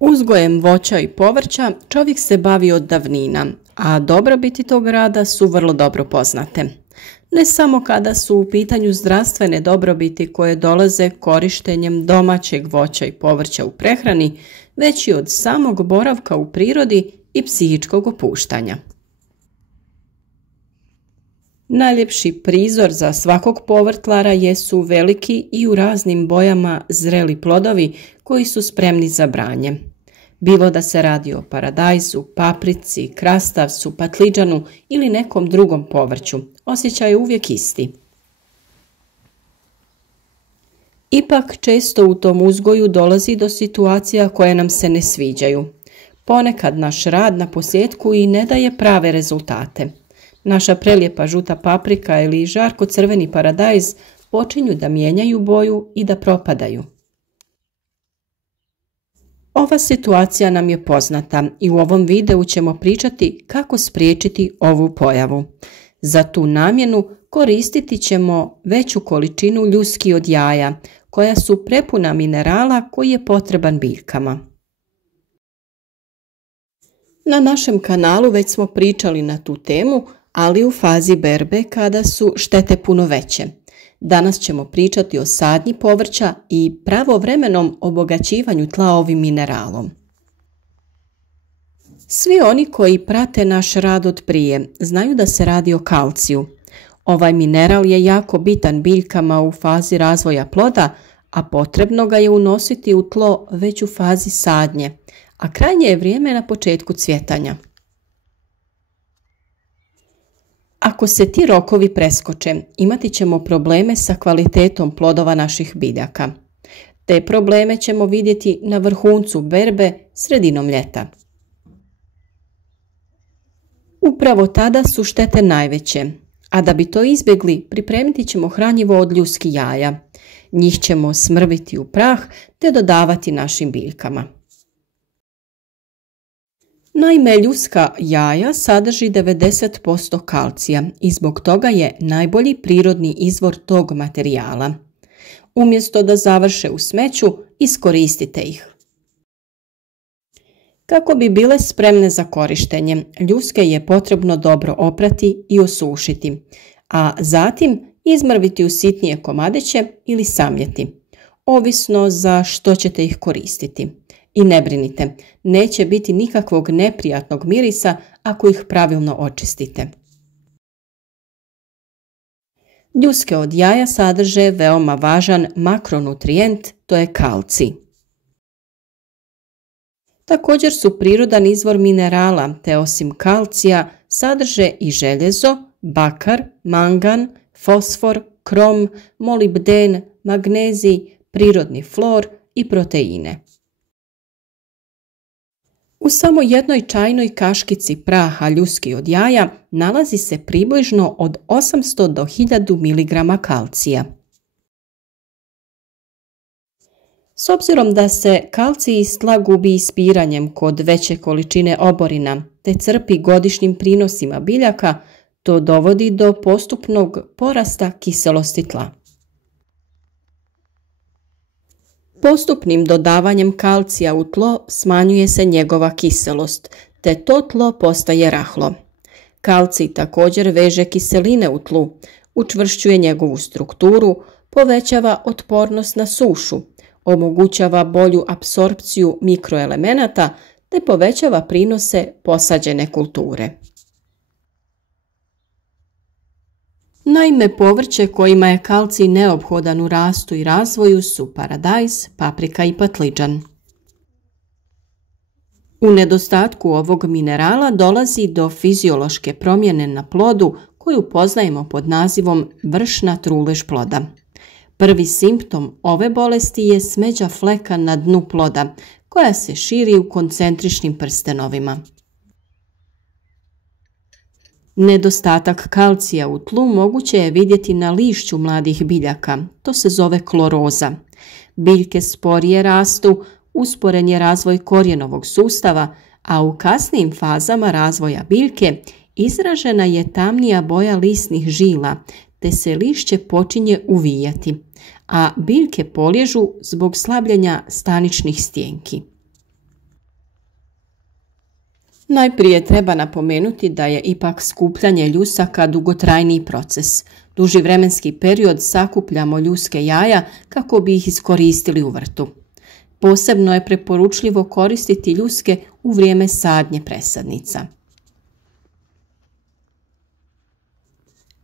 Uzgojem voća i povrća čovjek se bavi od davnina, a dobrobiti tog rada su vrlo dobro poznate. Ne samo kada su u pitanju zdravstvene dobrobiti koje dolaze korištenjem domaćeg voća i povrća u prehrani, već i od samog boravka u prirodi i psihičkog opuštanja. Najljepši prizor za svakog povrtlara jesu veliki i u raznim bojama zreli plodovi koji su spremni za branje. Bilo da se radi o paradajzu, paprici, krastavcu, patlidžanu ili nekom drugom povrću, osjećaj je uvijek isti. Ipak često u tom uzgoju dolazi do situacija koje nam se ne sviđaju. Ponekad naš rad na posljetku i ne daje prave rezultate. Naša prelijepa žuta paprika ili žarko crveni paradajz počinju da mijenjaju boju i da propadaju. Ova situacija nam je poznata i u ovom videu ćemo pričati kako spriječiti ovu pojavu. Za tu namjenu koristiti ćemo veću količinu ljuski od jaja, koja su prepuna minerala koji je potreban biljkama. Na našem kanalu već smo pričali na tu temu, ali u fazi berbe kada su štete puno veće. Danas ćemo pričati o sadnji povrća i pravovremenom obogaćivanju tla ovim mineralom. Svi oni koji prate naš rad od prije znaju da se radi o kalciju. Ovaj mineral je jako bitan biljkama u fazi razvoja ploda, a potrebno ga je unositi u tlo već u fazi sadnje, a krajnje je vrijeme na početku cvjetanja. Ako se ti rokovi preskoče, imati ćemo probleme sa kvalitetom plodova naših biljaka. Te probleme ćemo vidjeti na vrhuncu berbe sredinom ljeta. Upravo tada su štete najveće, a da bi to izbjegli, pripremiti ćemo hranjivo od ljuski jaja. Njih ćemo smrviti u prah te dodavati našim biljkama. Naime, ljuska jaja sadrži 90% kalcija i zbog toga je najbolji prirodni izvor tog materijala. Umjesto da završe u smeću, iskoristite ih. Kako bi bile spremne za korištenje, ljuske je potrebno dobro oprati i osušiti, a zatim izmrviti u sitnije komadiće ili samljeti, ovisno za što ćete ih koristiti. I ne brinite, neće biti nikakvog neprijatnog mirisa ako ih pravilno očistite. Ljuske od jaja sadrže veoma važan makronutrijent, to je kalcij. Također su prirodan izvor minerala, te osim kalcija sadrže i željezo, bakar, mangan, fosfor, krom, molibden, magnezij, prirodni flor i proteine. U samo jednoj čajnoj kaškici praha ljuski od jaja nalazi se približno od 800 do 1000 mg kalcija. S obzirom da se kalcij iz tla gubi ispiranjem kod veće količine oborina te crpi godišnjim prinosima biljaka, to dovodi do postupnog porasta kiselosti tla. Postupnim dodavanjem kalcija u tlo smanjuje se njegova kiselost, te to tlo postaje rahlo. Kalcij također veže kiseline u tlu, učvršćuje njegovu strukturu, povećava otpornost na sušu, omogućava bolju apsorpciju mikroelemenata te povećava prinose posađene kulture. Naime, povrće kojima je kalcij neophodan u rastu i razvoju su paradajz, paprika i patlidžan. U nedostatku ovog minerala dolazi do fiziološke promjene na plodu koju poznajemo pod nazivom vršna trulež ploda. Prvi simptom ove bolesti je smeđa fleka na dnu ploda koja se širi u koncentričnim prstenovima. Nedostatak kalcija u tlu moguće je vidjeti na lišću mladih biljaka, to se zove kloroza. Biljke sporije rastu, usporen je razvoj korijenovog sustava, a u kasnijim fazama razvoja biljke izražena je tamnija boja lisnih žila, te se lišće počinje uvijati, a biljke poliježu zbog slabljenja staničnih stijenki. Najprije treba napomenuti da je ipak skupljanje ljusaka dugotrajniji proces. Duži vremenski period sakupljamo ljuske jaja kako bi ih iskoristili u vrtu. Posebno je preporučljivo koristiti ljuske u vrijeme sadnje presadnica.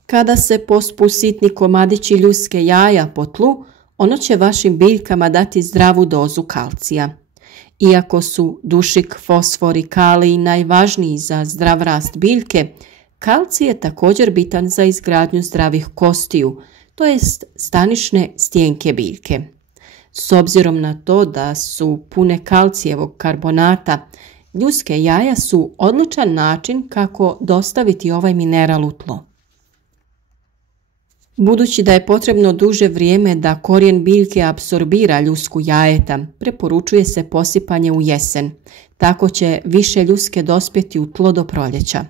Kada se pospu sitni komadići ljuske jaja po tlu, ono će vašim biljkama dati zdravu dozu kalcija. Iako su dušik, fosfor i kalij najvažniji za zdrav rast biljke, kalcij je također bitan za izgradnju zdravih kostiju, to jest stanišne stijenke biljke. S obzirom na to da su pune kalcijevog karbonata, ljuske jaja su odličan način kako dostaviti ovaj mineral u tlo. Budući da je potrebno duže vrijeme da korijen biljke apsorbira ljusku jajeta, preporučuje se posipanje u jesen. Tako će više ljuske dospjeti u tlo do proljeća.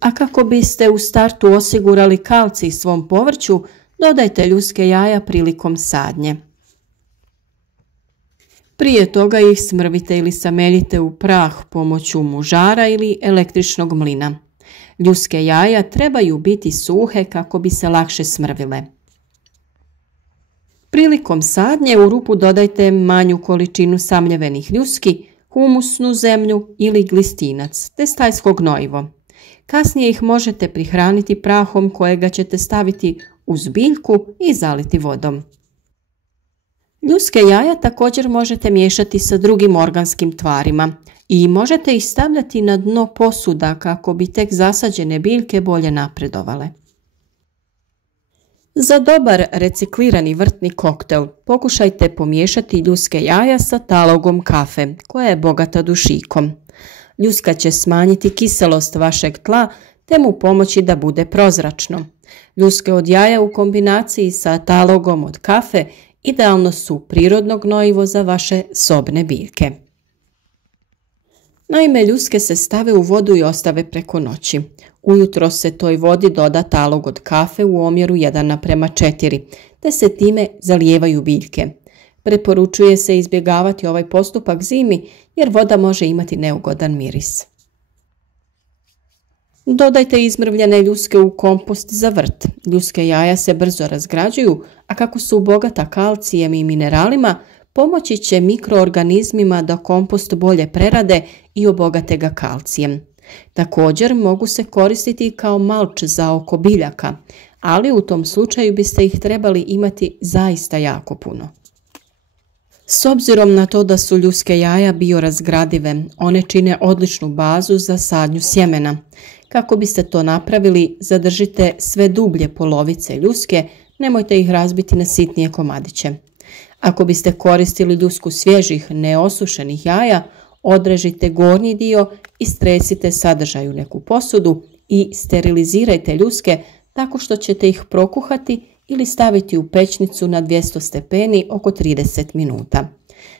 A kako biste u startu osigurali kalcij svom povrću, dodajte ljuske jaja prilikom sadnje. Prije toga ih smrvite ili sameljite u prah pomoću mužara ili električnog mlina. Ljuske jaja trebaju biti suhe kako bi se lakše smrvile. Prilikom sadnje u rupu dodajte manju količinu samljevenih ljuski, humusnu zemlju ili glistinac, te stajsko gnojivo. Kasnije ih možete prihraniti prahom kojega ćete staviti uz biljku i zaliti vodom. Ljuske jaja također možete miješati sa drugim organskim tvarima i možete ih stavljati na dno posuda kako bi tek zasađene biljke bolje napredovale. Za dobar reciklirani vrtni koktel pokušajte pomiješati ljuske jaja sa talogom kafe koja je bogata dušikom. Ljuska će smanjiti kiselost vašeg tla te mu pomoći da bude prozračno. Ljuske od jaja u kombinaciji sa talogom od kafe idealno su prirodno gnojivo za vaše sobne biljke. Naime, ljuske se stave u vodu i ostave preko noći. Ujutro se toj vodi doda talog od kafe u omjeru 1:4, te se time zalijevaju biljke. Preporučuje se izbjegavati ovaj postupak zimi jer voda može imati neugodan miris. Dodajte izmrvljene ljuske u kompost za vrt. Ljuske jaja se brzo razgrađuju, a kako su bogata kalcijem i mineralima, pomoći će mikroorganizmima da kompost bolje prerade i obogate ga kalcijem. Također mogu se koristiti kao malč za oko biljaka, ali u tom slučaju biste ih trebali imati zaista jako puno. S obzirom na to da su ljuske jaja biorazgradive, one čine odličnu bazu za sadnju sjemena. Kako biste to napravili, zadržite sve dublje polovice ljuske, nemojte ih razbiti na sitnije komadiće. Ako biste koristili ljusku svježih, neosušenih jaja, odrežite gornji dio i stresite sadržaj u neku posudu i sterilizirajte ljuske tako što ćete ih prokuhati ili staviti u pećnicu na 200 stepeni oko 30 minuta.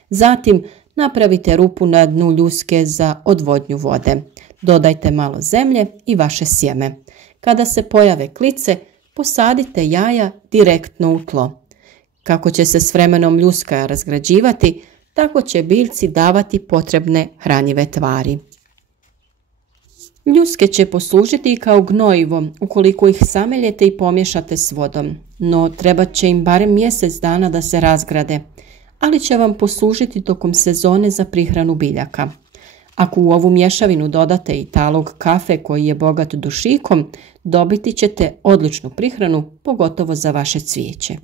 Zatim napravite rupu na dnu ljuske za odvodnju vode. Dodajte malo zemlje i vaše sjeme. Kada se pojave klice, posadite jaja direktno u tlo. Kako će se s vremenom ljuska razgrađivati, tako će biljci davati potrebne hranjive tvari. Ljuske će poslužiti i kao gnojivo ukoliko ih sameljete i pomiješate s vodom, no trebat će im barem mjesec dana da se razgrade, ali će vam poslužiti tokom sezone za prihranu biljaka. Ako u ovu mješavinu dodate i talog kafe koji je bogat dušikom, dobiti ćete odličnu prihranu, pogotovo za vaše cvijeće.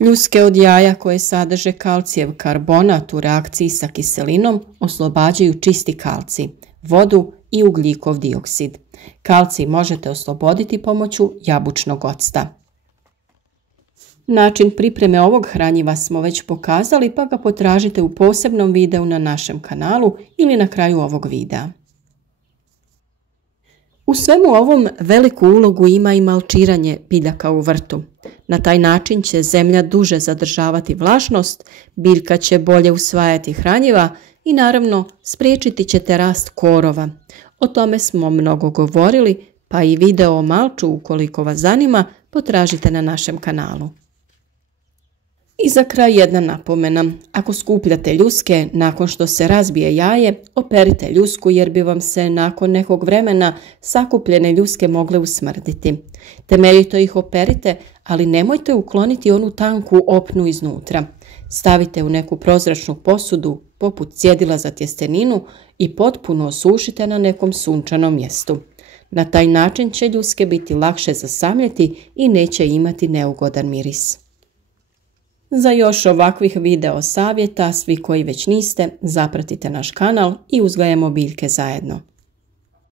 Ljuske od jaja koje sadrže kalcijev karbonat u reakciji sa kiselinom oslobađaju čisti kalcij, vodu i ugljikov dioksid. Kalcij možete osloboditi pomoću jabučnog octa. Način pripreme ovog hranjiva smo već pokazali, pa ga potražite u posebnom videu na našem kanalu ili na kraju ovog videa. U svemu ovom veliku ulogu ima i malčiranje biljaka u vrtu. Na taj način će zemlja duže zadržavati vlažnost, biljka će bolje usvajati hranjiva i naravno spriječiti ćete rast korova. O tome smo mnogo govorili, pa i video o malču ukoliko vas zanima potražite na našem kanalu. I za kraj jedna napomena. Ako skupljate ljuske, nakon što se razbije jaje, operite ljusku jer bi vam se nakon nekog vremena sakupljene ljuske mogle usmrditi. Temeljito ih operite, ali nemojte ukloniti onu tanku opnu iznutra. Stavite u neku prozračnu posudu, poput cjedila za tjesteninu, i potpuno osušite na nekom sunčanom mjestu. Na taj način će ljuske biti lakše zasamljeti i neće imati neugodan miris. Za još ovakvih video savjeta, svi koji već niste, zapratite naš kanal i uzgajamo biljke zajedno.